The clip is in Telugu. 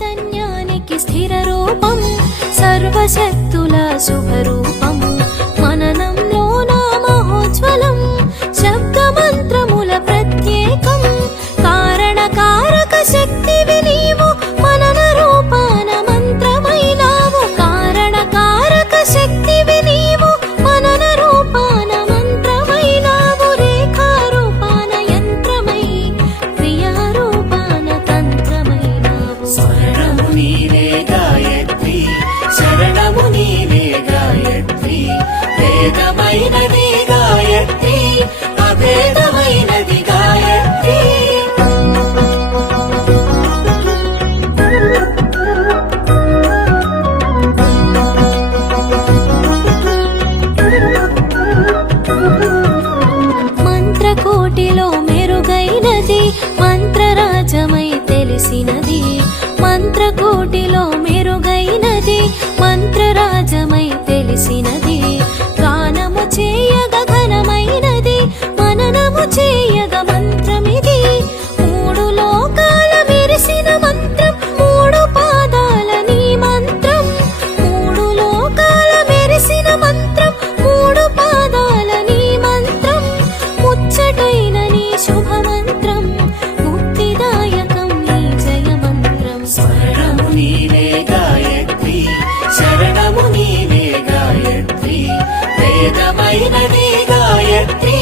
చైతన్యానికి స్థిర రూపం, సర్వశక్తుల శుభరూపం, మననంలో నా మహోజ్వలం, శబ్ద మంత్రముల ప్రత్యేకం, కారణ కారక శక్తివి నీవు, మనన రూపాన మంత్రమైనావు, కారణ కారక శక్తివి నీవు, మనన రూపాన మంత్రమైనావు, రేఖా రూపాన యంత్రమై, క్రియా రూపాన తంత్రమైనావు. శరణము నీవే గాయత్రి, శరణము నీవే గాయత్రి, వేదమైనది గాయత్రి, అభేదమైనది గాయత్రి. మంత్రకోటిలో మెరుగైనది, మంత్రరాజమై తెలిసినది, మంత్రకోటిలో మెరుగైనది, మంత్రరాజమై తెలిసినది, గానము చేయగ ఘనమైనది, మననము చేయగ మంత్రమిది, మూడు లోకాల మెరిసిన మంత్రం, మూడు పాదాల నీ మంత్రం, మూడు లోకాల మెరిసిన మంత్రం, మూడు పాదాల నీ మంత్రం, ముచ్చటైన నీ శుభ మంత్రం, ముక్తిదాయకం నీ జయ మంత్రం. శరణము నీవే గాయత్రి, శరణము నీవే గాయత్రి, వేదమైనది గాయత్రి,